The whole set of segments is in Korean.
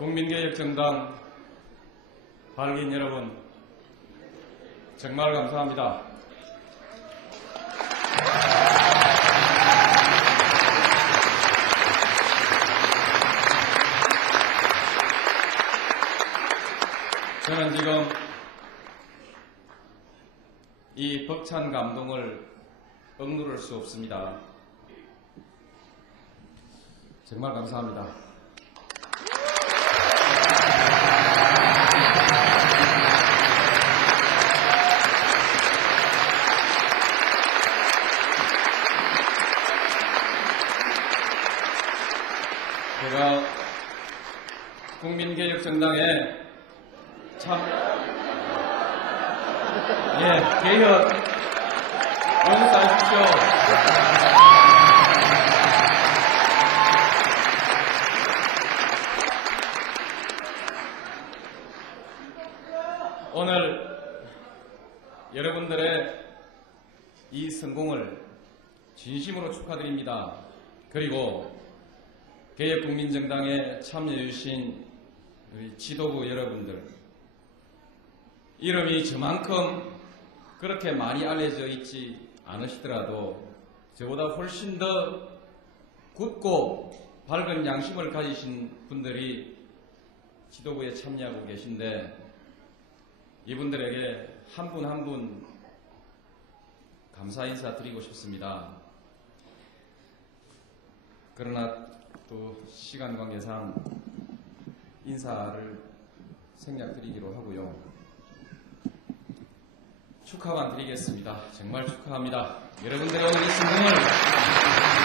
국민개혁정당 발기인 여러분, 정말 감사합니다. 저는 지금 이 벅찬 감동을 억누를 수 없습니다. 정말 감사합니다. 제가 국민개혁정당에 개혁 용서하십시오. 오늘 여러분들의 이 성공을 진심으로 축하드립니다. 그리고 개혁국민정당에 참여해주신 우리 지도부 여러분들, 이름이 저만큼 그렇게 많이 알려져 있지 않으시더라도 저보다 훨씬 더 굳고 밝은 양심을 가지신 분들이 지도부에 참여하고 계신데, 이분들에게 한 분 한 분 감사 인사 드리고 싶습니다. 그러나 또 시간 관계상 인사를 생략드리기로 하고요. 축하만 드리겠습니다. 정말 축하합니다. 여러분들의 오늘 이 성공을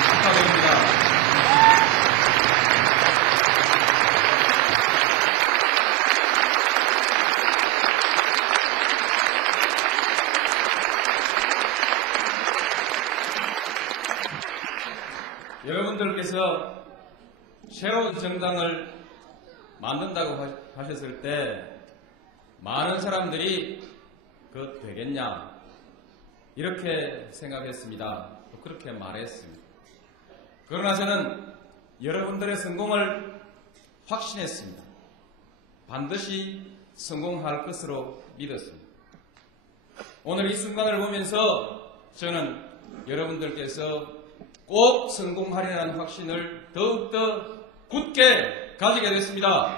축하드립니다. 여러분들께서 새로운 정당을 만든다고 하셨을 때 많은 사람들이 그것 되겠냐 이렇게 생각했습니다. 또 그렇게 말했습니다. 그러나 저는 여러분들의 성공을 확신했습니다. 반드시 성공할 것으로 믿었습니다. 오늘 이 순간을 보면서 저는 여러분들께서 꼭 성공하리라는 확신을 더욱더 굳게 가지게 됐습니다.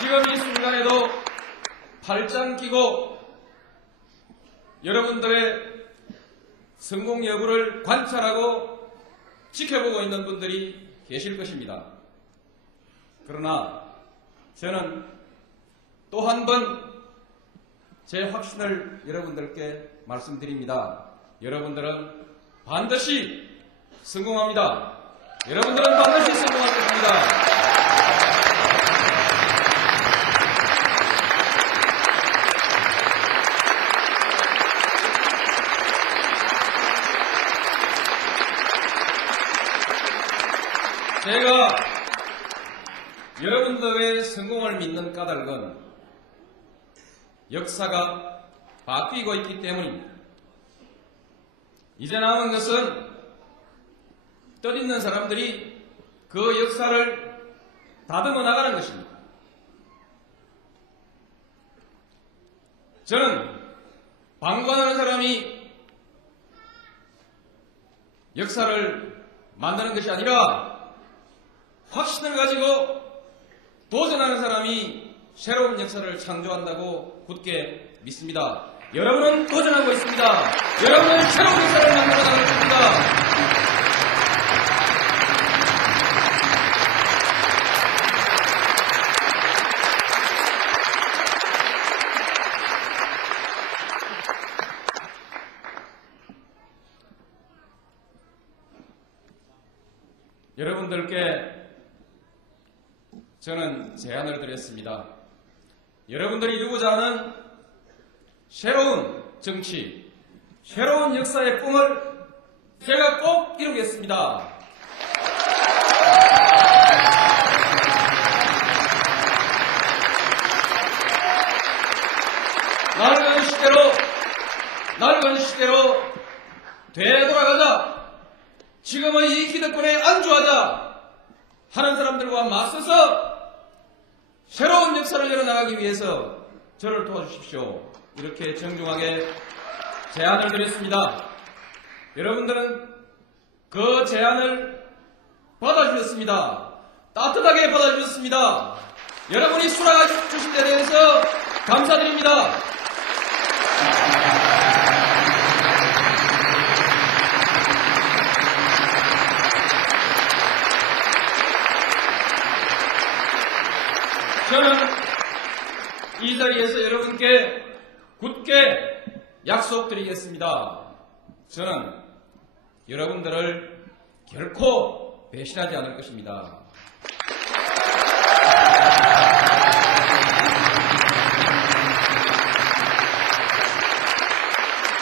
지금 이 순간에도 팔짱 끼고 여러분들의 성공 여부를 관찰하고 지켜보고 있는 분들이 계실 것입니다. 그러나 저는 또 한 번 제 확신을 여러분들께 말씀드립니다. 여러분들은 반드시 성공합니다. 여러분들은 반드시 성공할 것입니다. 제가 여러분들의 성공을 믿는 까닭은 역사가 바뀌고 있기 때문입니다. 이제 남은 것은 뜻있는 사람들이 그 역사를 다듬어 나가는 것입니다. 저는 방관하는 사람이 역사를 만드는 것이 아니라 확신을 가지고 도전하는 사람이 새로운 역사를 창조한다고 굳게 믿습니다. 여러분은 도전하고 있습니다. 여러분은 새로운 역사를 만들어 나가고 있습니다. 여러분들께 저는 제안을 드렸습니다. 여러분들이 이루고자 하는 새로운 정치, 새로운 역사의 꿈을 제가 꼭 이루겠습니다. 낡은 시대로 되돌아가자. 지금은 이 기득권에 안주하자 하는 사람들과 맞서서 새로운 역사를 열어나가기 위해서 저를 도와주십시오. 이렇게 정중하게 제안을 드렸습니다. 여러분들은 그 제안을 받아주셨습니다. 따뜻하게 받아주셨습니다. 여러분이 수락해 주신 데 대해서 감사드립니다. 저는 이 자리에서 여러분께 굳게 약속드리겠습니다. 저는 여러분들을 결코 배신하지 않을 것입니다.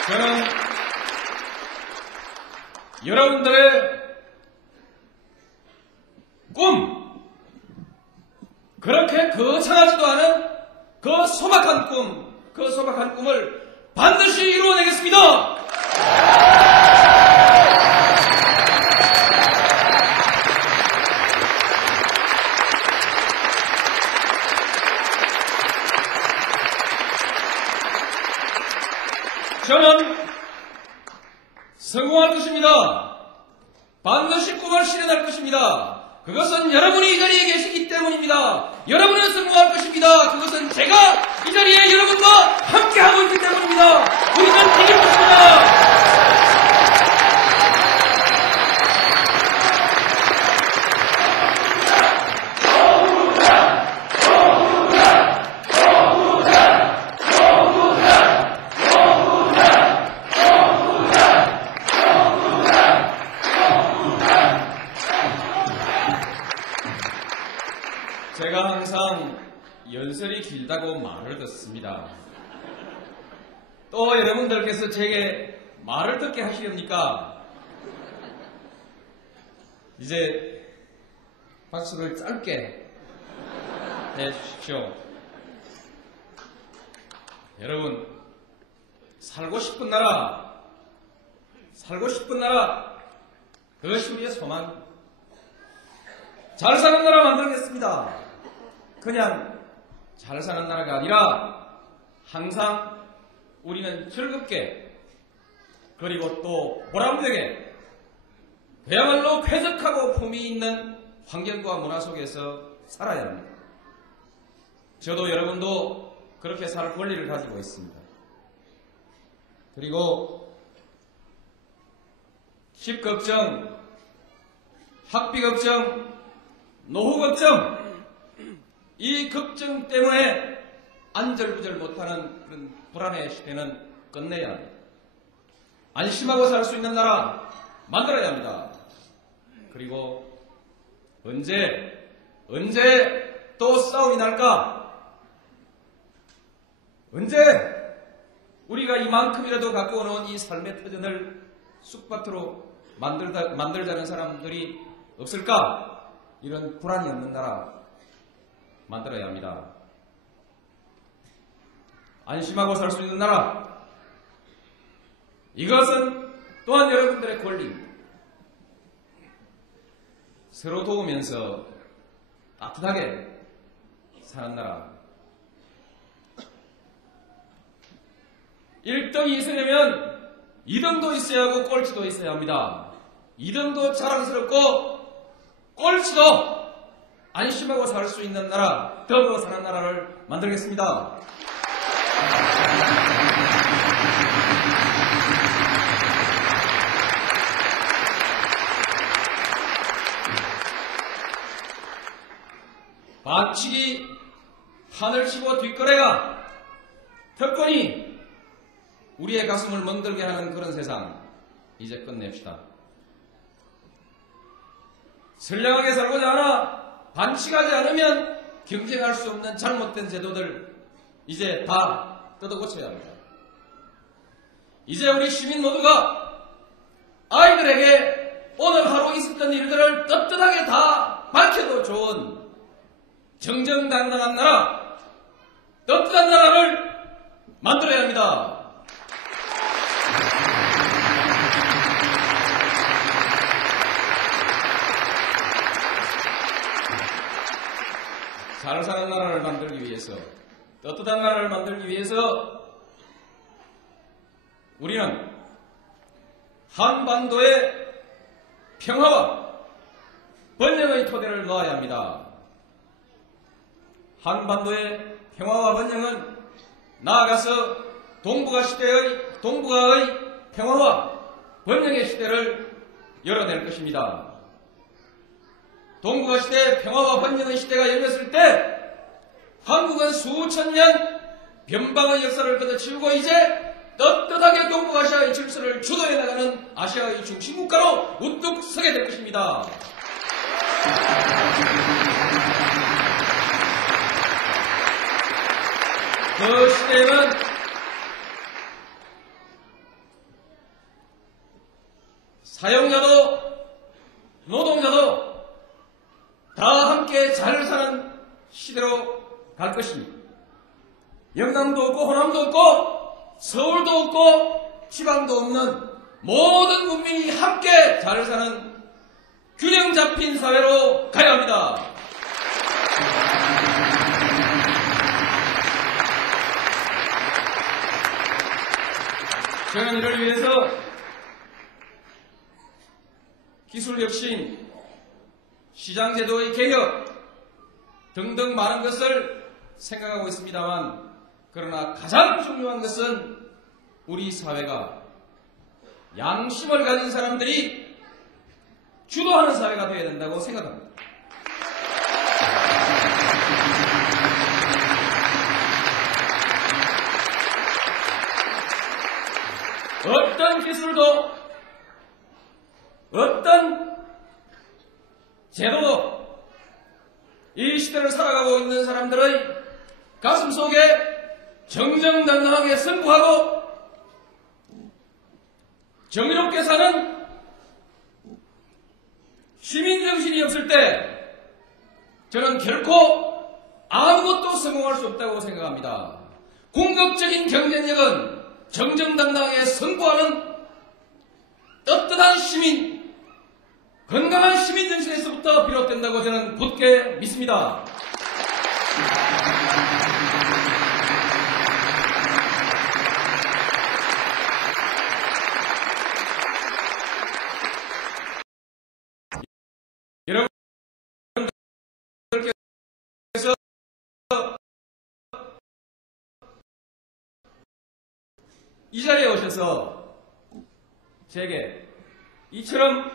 저는 여러분들의 꿈, 그렇게 거창하지도 않은 그 소박한 꿈을 반드시 이루어내겠습니다. 저는 성공할 것입니다. 반드시 꿈을 실현할 것입니다. 그것은 여러분이 이 자리에 계시기 때문입니다. 여러분은 성공할 것입니다. 그것은 제가 이 자리에 여러분과 함께하고 있기 때문입니다. 우리는 이길 것입니다. 제가 항상 연설이 길다고 말을 듣습니다. 또 여러분들께서 제게 말을 듣게 하시렵니까? 이제 박수를 짧게 해주십시오. 여러분, 살고 싶은 나라, 그것이 우리의 소망. 잘 사는 나라 만들겠습니다. 그냥 잘 사는 나라가 아니라 항상 우리는 즐겁게, 그리고 또 보람되게, 그야말로 쾌적하고 품위 있는 환경과 문화 속에서 살아야 합니다. 저도 여러분도 그렇게 살 권리를 가지고 있습니다. 그리고 집 걱정, 학비 걱정, 노후 걱정, 이 걱정 때문에 안절부절 못하는 그런 불안의 시대는 끝내야 합니다. 안심하고 살 수 있는 나라 만들어야 합니다. 그리고 언제 또 싸움이 날까? 언제 우리가 이만큼이라도 갖고 오는 이 삶의 터전을 쑥밭으로 만들자는 사람들이 없을까? 이런 불안이 없는 나라 만들어야 합니다. 안심하고 살 수 있는 나라, 이것은 또한 여러분들의 권리입니다. 서로 도우면서 따뜻하게 사는 나라. 1등이 있으려면 2등도 있어야 하고 꼴찌도 있어야 합니다. 2등도 자랑스럽고 꼴찌도 안심하고 살 수 있는 나라, 더불어 사는 나라를 만들겠습니다. 반치기, 하늘치고 뒷거래가, 특권이 우리의 가슴을 멍들게 하는 그런 세상, 이제 끝냅시다. 선량하게 살고자 하나 반칙하지 않으면 경쟁할 수 없는 잘못된 제도들 이제 다 뜯어고쳐야 합니다. 이제 우리 시민 모두가 아이들에게 오늘 하루 있었던 일들을 떳떳하게 다 밝혀도 좋은 정정당당한 나라, 떳떳한 나라를 만들어야 합니다. 잘 사는 나라를 만들기 위해서, 떳떳한 나라를 만들기 위해서 우리는 한반도의 평화와 번영의 토대를 놓아야 합니다. 한반도의 평화와 번영은 나아가서 동북아의 평화와 번영의 시대를 열어낼 것입니다. 동북아 시대 평화와 번영의 시대가 열렸을 때 한국은 수천 년 변방의 역사를 걷어치우고 이제 떳떳하게 동북아시아의 질서를 주도해 나가는 아시아의 중심국가로 우뚝 서게 될 것입니다. 그 시대에는 사용자도 노동자도 다 함께 잘 사는 시대로 갈 것입니다. 영남도 없고 호남도 없고 서울도 없고 지방도 없는 모든 국민이 함께 잘 사는 균형 잡힌 사회로 가야 합니다. 저는 이를 위해서 기술 혁신, 시장제도의 개혁 등등 많은 것을 생각하고 있습니다만, 그러나 가장 중요한 것은 우리 사회가 양심을 가진 사람들이 주도하는 사회가 되어야 된다고 생각합니다. 어떤 기술도 어떤 제도도 이 시대를 살아가고 있는 사람들의 가슴속에 정정당당하게 승부하고 정의롭게 사는 시민정신이 없을 때 저는 결코 아무것도 성공할 수 없다고 생각합니다. 궁극적인 경쟁력은 정정당당하게 승부하는 떳떳한 시민, 건강한 시민정신에서부터 비롯된다고 저는 굳게 믿습니다. 여러분들께서 이 자리에 오셔서 제게 이처럼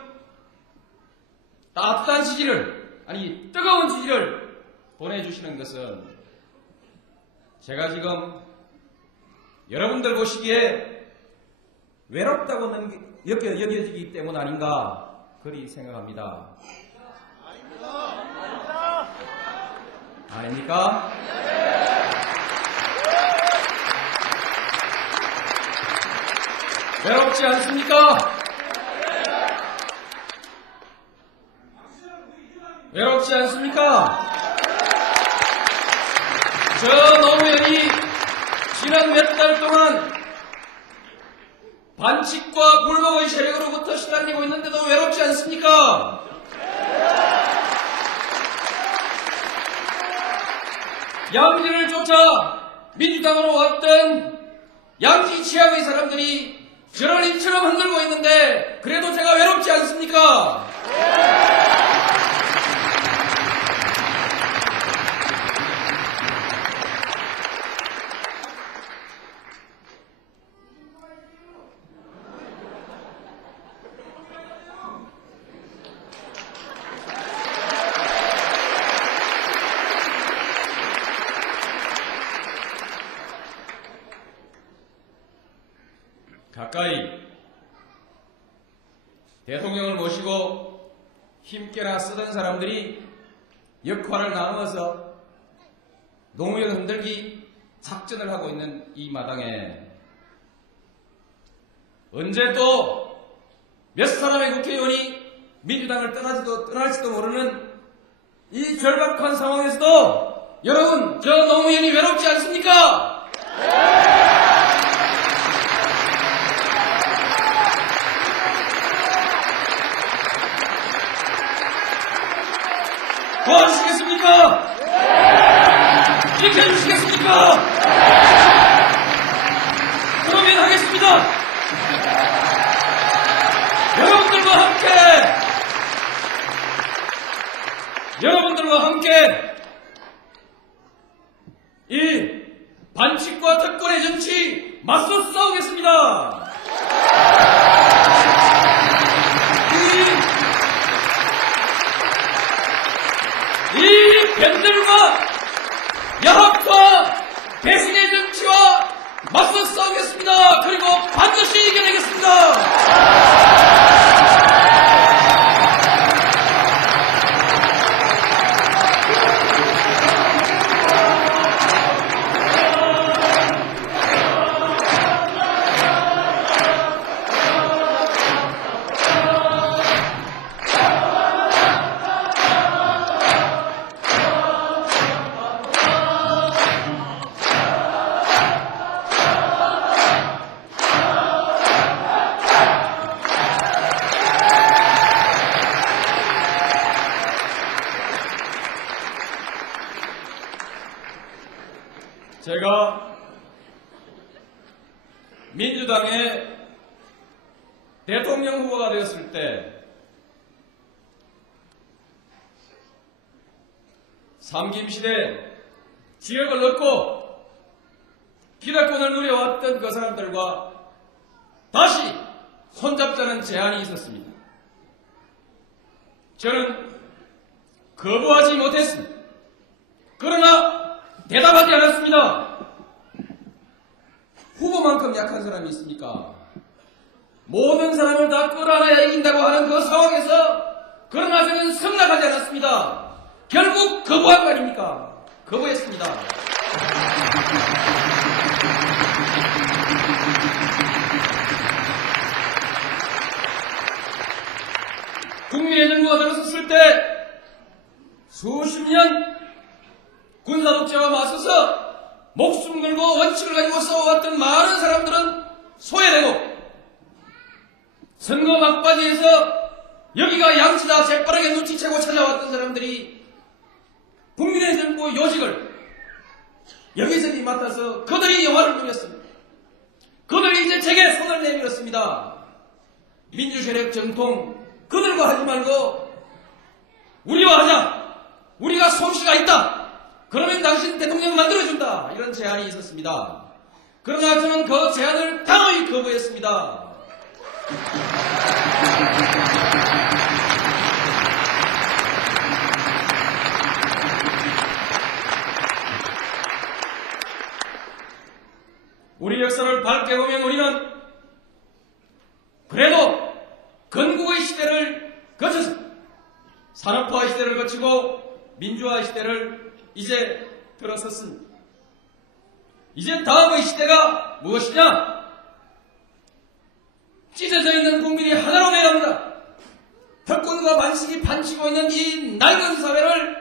따뜻한 지지를, 아니 뜨거운 지지를 보내주시는 것은 제가 지금 여러분들 보시기에 외롭다고 여겨지기 때문 아닌가 그리 생각합니다. 아닙니까? 외롭지 않습니까? 외롭지 않습니까? 저 노무현이 지난 몇 달 동안 반칙과 굴복의 세력으로부터 시달리고 있는데도 외롭지 않습니까? 양지를 쫓아 민주당으로 왔던 양지 취향의 사람들이 저를 이처럼 흔들고 있는데 그래도 제가 외롭지 않습니까? 가까이 대통령을 모시고 힘께나 쓰던 사람들이 역할을 나누어서 노무현 흔들기 작전을 하고 있는 이 마당에 언제 또 몇 사람의 국회의원이 민주당을 떠날지도 모르는 이 절박한 상황에서도 여러분, 저 노무현이 외롭지 않습니까? 도와주시겠습니까? 지켜주시겠습니까? 그러면 하겠습니다. 여러분들과 함께 이 반칙과 특권의 정치 맞서 싸우겠습니다. 이 변들과 야합과 배신의 정치와 맞서 싸우겠습니다. 그리고 반드시 이겨내겠습니다. 제가 민주당의 대통령 후보가 되었을 때 삼김시대 지역을 얻고 기득권을 누려왔던 그 사람들과 다시 손잡자는 제안이 있었습니다. 저는 거부하지 못했습니다. 그러나 대답하지 않았습니다. 후보만큼 약한 사람이 있습니까? 모든 사람을 다 끌어안아야 이긴다고 하는 그 상황에서 그러나 저는 승낙하지 않았습니다. 결국 거부한 거 아닙니까? 거부했습니다. 국민의 정부가 들어섰을 때 수십 년 군사독재와 맞서서 목숨 걸고 원칙을 가지고 싸워왔던 많은 사람들은 소외되고 선거 막바지에서 여기가 양치다 재빠르게 눈치채고 찾아왔던 사람들이 국민의 정부 요직을 여기저기 맡아서 그들이 영화를 누렸습니다. 그들이 이제 제게 손을 내밀었습니다. 민주세력 정통 그들과 하지 말고 우리와 하자. 우리가 솜씨가 있다. 그러면 당신 대통령 만들어준다. 이런 제안이 있었습니다. 그러나 저는 그 제안을 단호히 거부했습니다. 우리 역사를 밝게 보면 우리는 그래도 건국의 시대를 거쳐서 산업화 시대를 거치고 민주화 시대를 이제 들어섰습니다. 이제 다음의 시대가 무엇이냐? 찢어져 있는 국민이 하나로 되어야 합니다. 특권과 반칙이 판치고 있는 이 낡은 사회를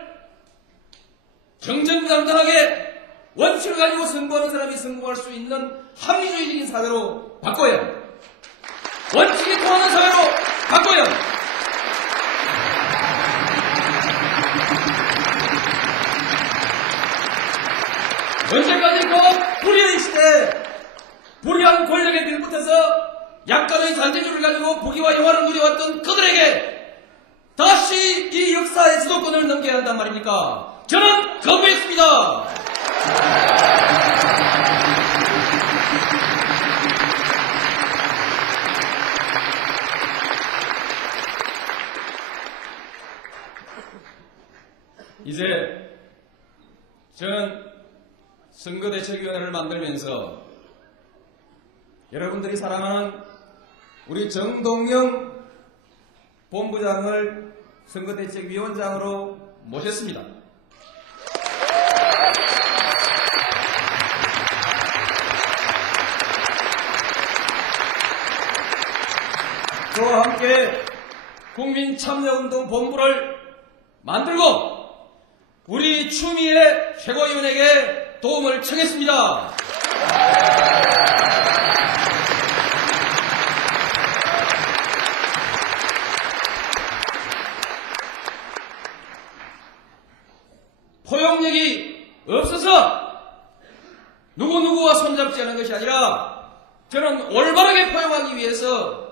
정정당당하게 원칙을 가지고 승부하는 사람이 승부할 수 있는 합리주의적인 사회로 바꿔야 합니다. 원칙이 통하는 사회로 바꿔야 합니다. 언제까지 그 불의의 시대에 불의한 권력에 밀붙어서 약간의 잔재주를 가지고 부귀와 영화를 누려왔던 그들에게 다시 이 역사의 주도권을 넘겨야 한단 말입니까? 저는 거부했습니다. 이제 저는 선거대책위원회를 만들면서 여러분들이 사랑하는 우리 정동영 본부장을 선거대책위원장으로 모셨습니다. 저와 함께 국민참여운동 본부를 만들고 우리 추미애 최고위원에게 도움을 청했습니다. 경력이 없어서 누구누구와 손잡지 않은 것이 아니라 저는 올바르게 포용하기 위해서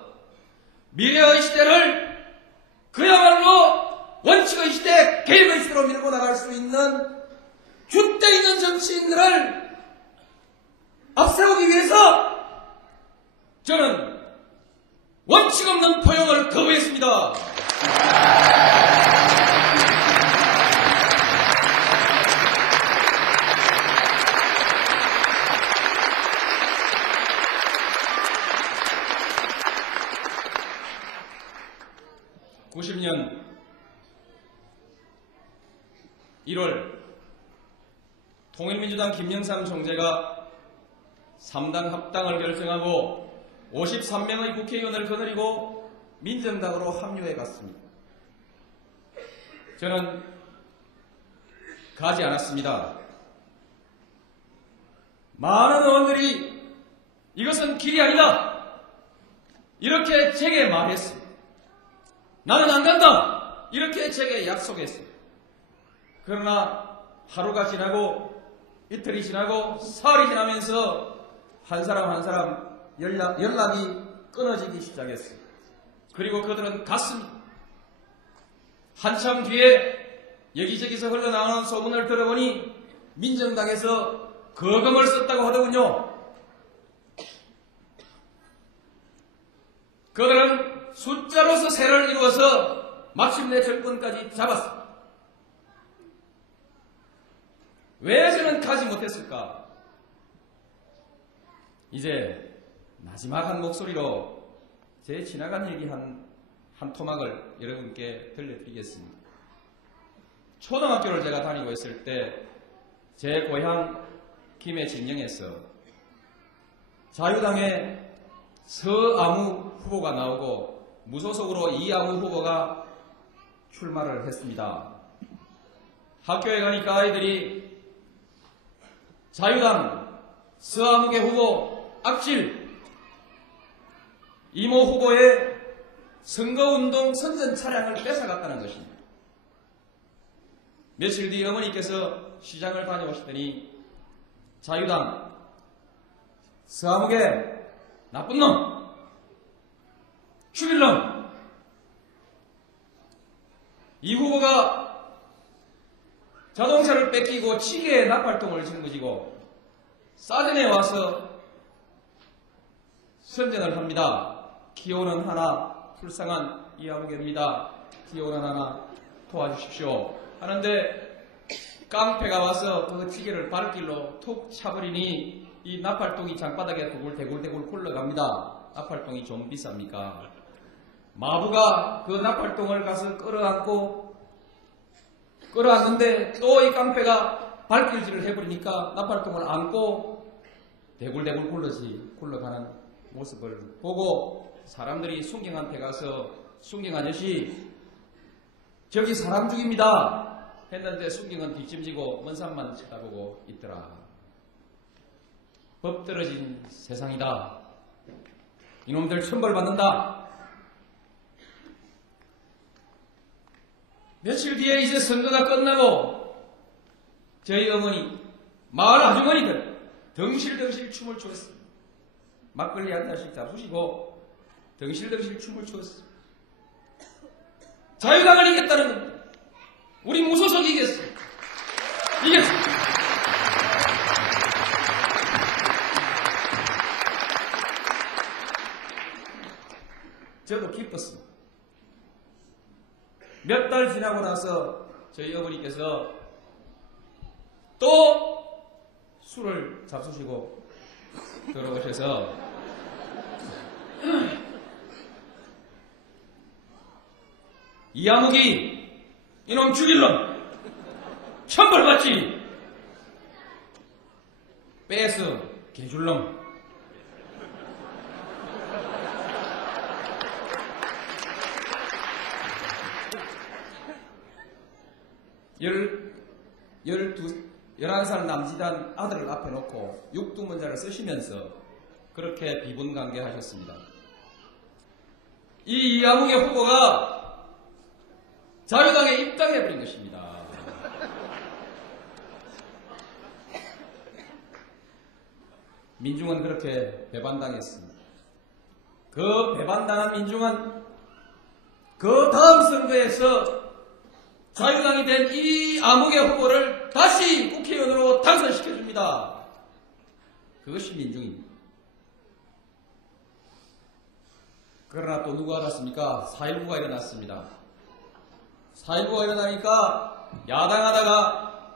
미래의 시대를 그야말로 원칙의 시대, 계획의 시대로 밀고 나갈 수 있는 줏대 있는 정치인들을 앞세우기 위해서 저는 원칙 없는 포용을 거부했습니다. (90년 1월) 통일민주당 김영삼 총재가 3당 합당을 결정하고 53명의 국회의원을 거느리고 민정당으로 합류해 갔습니다. 저는 가지 않았습니다. 많은 의원들이 이것은 길이 아니다 이렇게 제게 말했습니다. 나는 안 간다 이렇게 제게 약속했습니다. 그러나 하루가 지나고 이틀이 지나고 사흘이 지나면서 한 사람 한 사람 연락이 끊어지기 시작했어요. 그리고 그들은 갔습니다. 한참 뒤에 여기저기서 흘러나오는 소문을 들어보니 민정당에서 거금을 썼다고 하더군요. 그들은 숫자로서 세를 이루어서 마침내 정권까지 잡았습니다. 왜 저는 가지 못했을까? 이제 마지막 한 목소리로 제 지나간 얘기 한 토막을 여러분께 들려드리겠습니다. 초등학교를 제가 다니고 있을 때 제 고향 김해 진영에서 자유당의 서아무 후보가 나오고 무소속으로 이아무 후보가 출마를 했습니다. 학교에 가니까 아이들이 자유당 서아무개 후보 악질 이모 후보의 선거운동 선전 차량을 뺏어갔다는 것입니다. 며칠 뒤 어머니께서 시장을 다녀오시더니 자유당 서아무개 나쁜 놈 죽일 놈 이 후보가 자동차를 뺏기고 치계에 나팔통을 짊어지고 사전에 와서 선전을 합니다. 기호는 하나 불쌍한 이아무개입니다. 기호는 하나 도와주십시오 하는데 깡패가 와서 그 치계를 발길로 툭 차버리니 이 나팔통이 장바닥에 대굴대굴 굴러갑니다. 나팔통이 좀 비쌉니까? 마부가 그 나팔통을 가서 끌어안는데 또 이 깡패가 발길질을 해버리니까 나팔통을 안고 대굴대굴 굴러가는 모습을 보고 사람들이 순경한테 가서 순경 아저씨 저기 사람 죽입니다 했는데 순경은 뒷짐지고 먼 산만 쳐다보고 있더라. 법 떨어진 세상이다. 이놈들 천벌받는다. 며칠 뒤에 이제 선거가 끝나고 저희 어머니, 마을 아주머니들 덩실덩실 춤을 추었어요. 막걸리 한 잔씩 잡수시고 덩실덩실 춤을 추었어요. 자유당을 이겼다는 겁니다. 우리 무소속이 이겼어요. 이겼어요. 저도 기뻤습니다. 몇 달 지나고 나서 저희 어머니께서 또 술을 잡수시고 들어오셔서 이아무기 이놈 죽일 놈 천벌받지 빼서 개줄 놈 열한 살 남지단 아들을 앞에 놓고 육두문자를 쓰시면서 그렇게 비분간계하셨습니다. 이 이아무개 후보가 자유당에 입당해버린 것입니다. 민중은 그렇게 배반당했습니다. 그 배반당한 민중은 그 다음 선거에서 자유당이 된 이 암흑의 후보를 다시 국회의원으로 당선시켜줍니다. 그것이 민중입니다. 그러나 또 누가 알았습니까? 4.19가 일어났습니다. 4.19가 일어나니까 야당하다가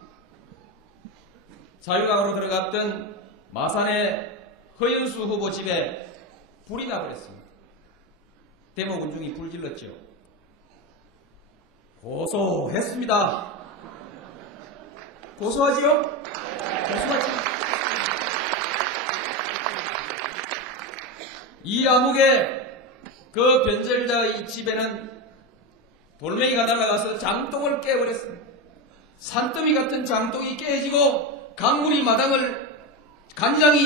자유당으로 들어갔던 마산의 허연수 후보 집에 불이 나버렸습니다. 데모군중이 불질렀죠. 고소했습니다. 고소하지요? 고소하지. 이 암흑의 그 변절자의 집에는 돌멩이가 날아가서 장독을 깨버렸습니다. 산더미 같은 장독이 깨지고 간장이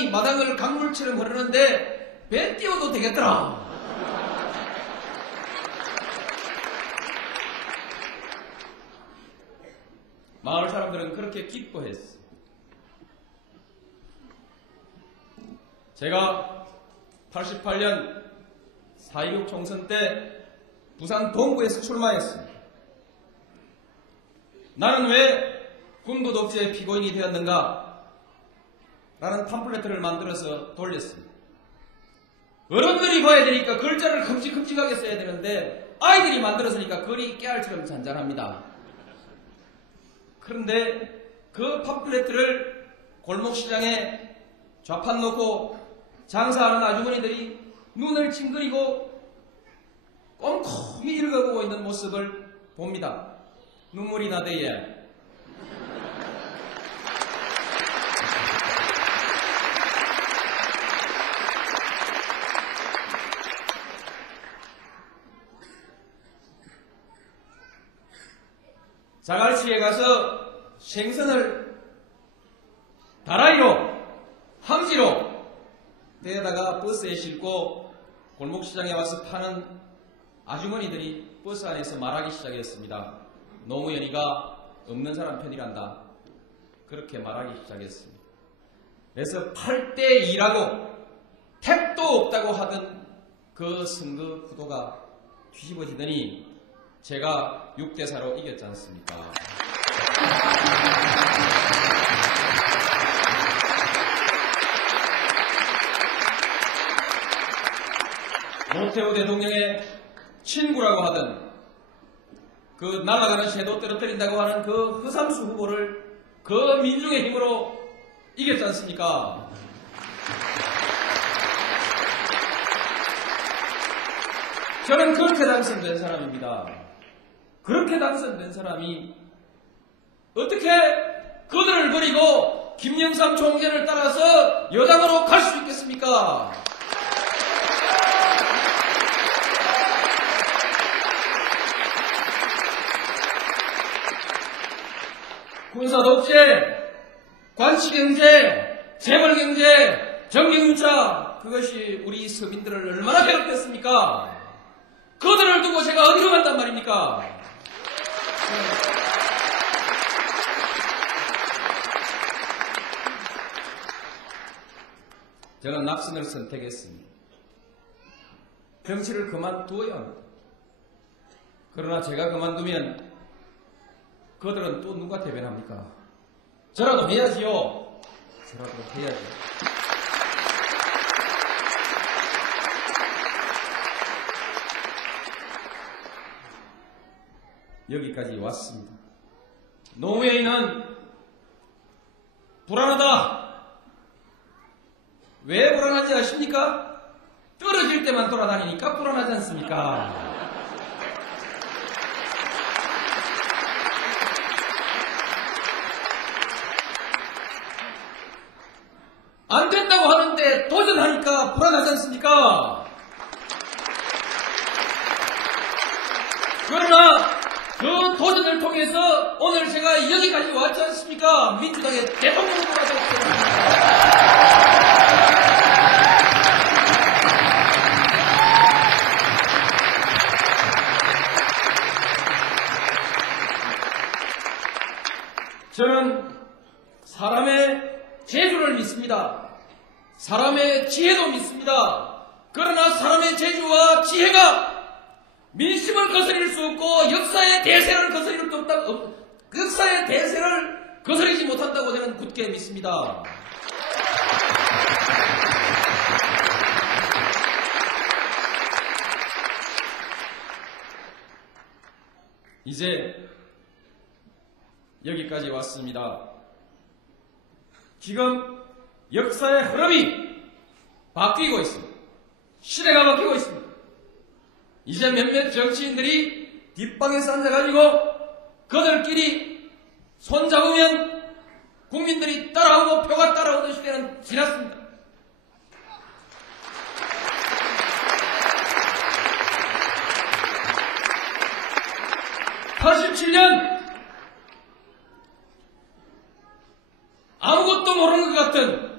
마당을 강물처럼 흐르는데 배 띄워도 되겠더라. 마을 사람들은 그렇게 기뻐했어. 제가 88년 4.16 총선 때 부산 동구에서 출마했습니다. 나는 왜 군부 독재의 피고인이 되었는가? 라는 팜플렛을 만들어서 돌렸습니다. 어른들이 봐야 되니까 글자를 큼직큼직하게 써야 되는데 아이들이 만들었으니까 글이 깨알처럼 잔잔합니다. 그런데 그 팜플렛을 골목시장에 좌판 놓고 장사하는 아주머니들이 눈을 찡그리고 꼼꼼히 읽어보고 있는 모습을 봅니다. 눈물이 나대야. 자갈치에 가서 생선을 다라이로, 함지로 데려다가 버스에 싣고 골목시장에 와서 파는 아주머니들이 버스 안에서 말하기 시작했습니다. 노무현이가 없는 사람 편이란다. 그렇게 말하기 시작했습니다. 그래서 8대2라고 택도 없다고 하던 그 선거 구도가 뒤집어지더니 제가 6대4로 이겼지 않습니까? 노태우 대통령의 친구라고 하던 그 날아가는 새도 떨어뜨린다고 하는 그 허삼수 후보를 그 민중의 힘으로 이겼지 않습니까? 저는 그렇게 당선된 사람입니다. 그렇게 당선된 사람이 어떻게 그들을 버리고 김영삼 총재를 따라서 여당으로 갈 수 있겠습니까? 군사독재, 관치경제, 재벌경제, 정경유착, 그것이 우리 서민들을 얼마나 괴롭혔습니까? 그들을 두고 제가 어디로 간단 말입니까? 저는 낙선을 선택했습니다. 정치를 그만두어야 합니다. 그러나 제가 그만두면 그들은 또 누가 대변합니까? 저라도 해야지요. 저라도 해야죠. 여기까지 왔습니다. 노무현은 불안하다. 왜 불안한지 아십니까? 떨어질 때만 돌아다니니까 불안하지 않습니까? 안 된다고 하는데 도전하니까 불안하지 않습니까? 그러나 그 도전을 통해서 오늘 제가 여기까지 왔지 않습니까? 민주당의 대통령 후보가 되었습니다. 저는 사람의 재주를 믿습니다. 사람의 지혜도 믿습니다. 그러나 사람의 재주와 지혜가 민심을 거스릴 수 없고 역사의 대세를 거스리지 못한다고 저는 굳게 믿습니다. 이제 여기까지 왔습니다. 지금 역사의 흐름이 바뀌고 있습니다. 시대가 바뀌고 있습니다. 이제 몇몇 정치인들이 뒷방에서 앉아가지고 그들끼리 손잡으면 국민들이 따라오고 표가 따라오던 시대는 지났습니다. (87년) 아무것도 모르는 것 같은,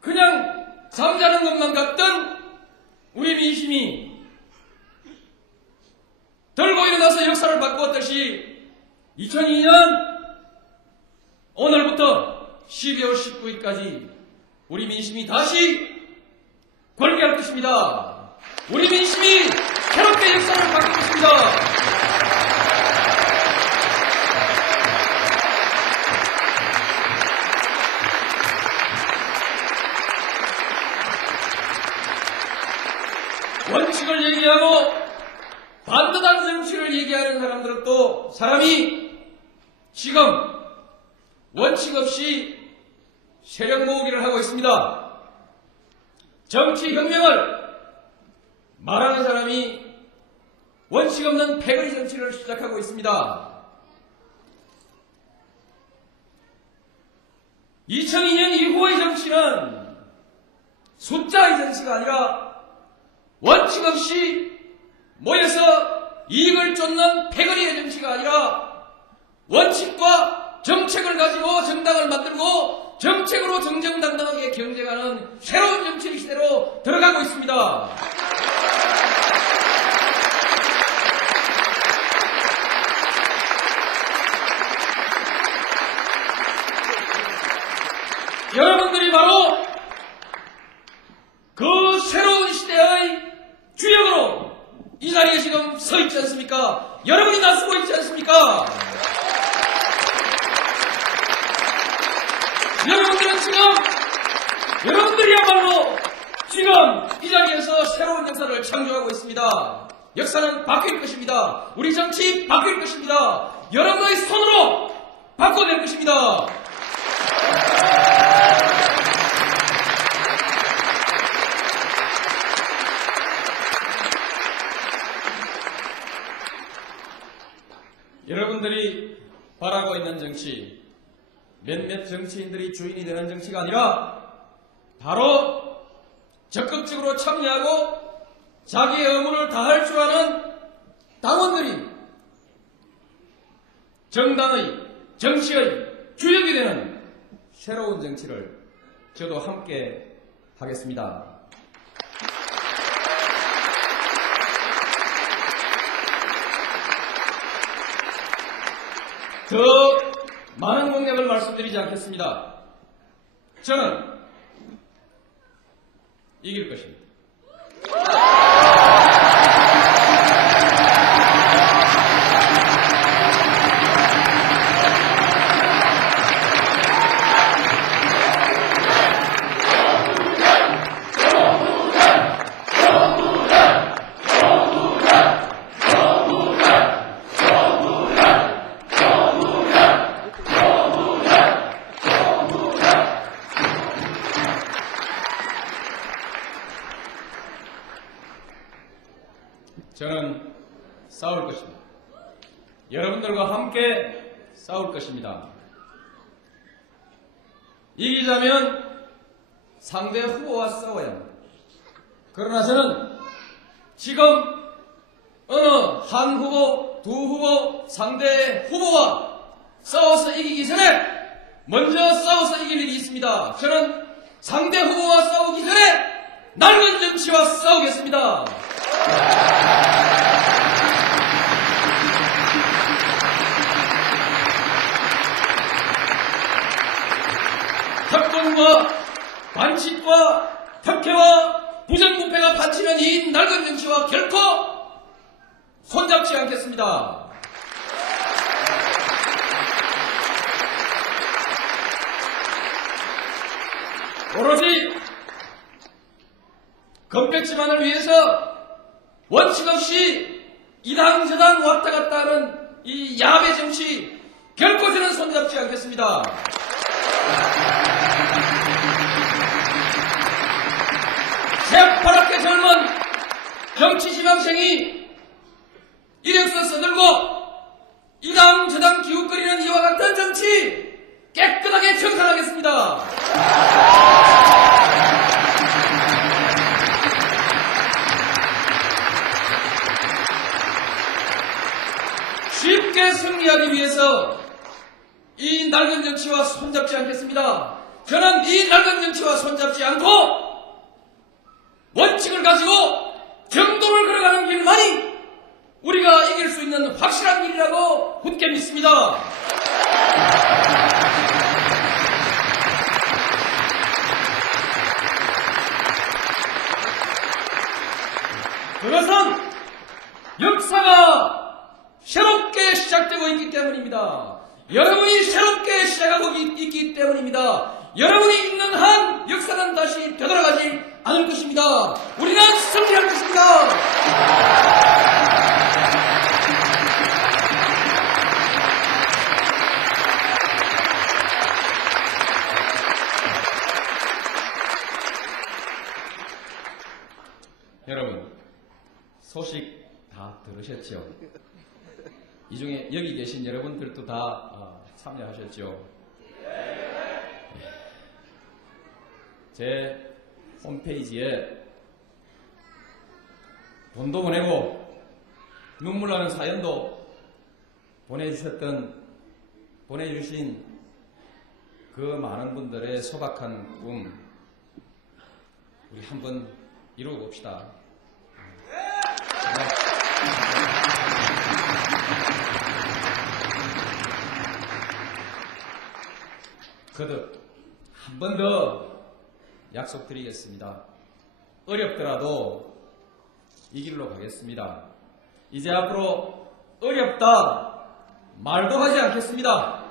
그냥 잠자는 것만 같던 우리 민심이 들고 일어나서 역사를 바꾸었듯이 2002년 오늘부터 12월 19일까지 우리 민심이 다시 권리할 것입니다. 우리 민심이 새롭게 역사를 바꿀 것입니다. 원칙을 얘기하고 반듯한 정치를 얘기하는 사람들은 또 사람이 지금 원칙 없이 세력 모으기를 하고 있습니다. 정치혁명을 말하는 사람이 원칙 없는 패거리 정치를 시작하고 있습니다. 2002년 이후의 정치는 숫자의 정치가 아니라 원칙 없이 모여서 이익을 쫓는 패거리의 정치가 아니라 원칙과 정책을 가지고 정당을 만들고 정책으로 정정당당하게 경쟁하는 새로운 정치 시대로 들어가고 있습니다. 여러분들이 바로 그 새로운 시대의 주역으로 이 자리에 지금 서 있지 않습니까? 여러분이 나서고 있지 않습니까? 여러분들이야말로 지금 이 자리에서 새로운 역사를 창조하고 있습니다. 역사는 바뀔 것입니다. 우리 정치 바뀔 것입니다. 여러분의 손으로 바꿔낼 것입니다. 여러분들이 바라고 있는 정치, 몇몇 정치인들이 주인이 되는 정치가 아니라 바로 적극적으로 참여하고 자기의 의무를 다할 줄 아는 당원들이 정당의, 정치의 주역이 되는 새로운 정치를 저도 함께 하겠습니다. 더 많은 공약을 말씀드리지 않겠습니다. 저는 이길 것입니다. 저는 싸울 것입니다. 여러분들과 함께 싸울 것입니다. 이기자면 상대 후보와 싸워야 합니다. 그러나 저는 지금 어느 한 후보, 두 후보, 상대 후보와 싸워서 이기기 전에 먼저 싸워서 이길 일이 있습니다. 저는 상대 후보와 싸우기 전에 낡은 정치와 싸우겠습니다. 특권과 손잡지 않겠습니다. 오로지 건배지만을 위해서 원칙 없이 이당 저당 왔다 갔다 하는 이 야배 정치 결코 저는 손잡지 않겠습니다. 새파랗게 젊은 정치 지망생이 이력서 써들고 이당 저당 기웃거리는 이와 같은 정치 깨끗하게 청산하겠습니다. 쉽게 승리하기 위해서 이 낡은 정치와 손잡지 않겠습니다. 저는 이 낡은 정치와 손잡지 않고 원칙을 가지고 정도를 걸어가는 길만이 우리가 이길 수 있는 확실한 길이라고 굳게 믿습니다. 그것은 역사가 새롭게 시작되고 있기 때문입니다. 여러분이 새롭게 시작하고 있기 때문입니다. 여러분이 있는 한 역사는 다시 되돌아가지 않을 것입니다. 우리는 승리할 것입니다. 여러분, 소식 다 들으셨죠? 이 중에 여기 계신 여러분들도 다 참여하셨죠? 제 홈페이지에 돈도 보내고 눈물 나는 사연도 보내주신 그 많은 분들의 소박한 꿈 우리 한번 이루어봅시다. 거듭 한 번 더 약속드리겠습니다. 어렵더라도 이 길로 가겠습니다. 이제 앞으로 어렵다 말도 하지 않겠습니다.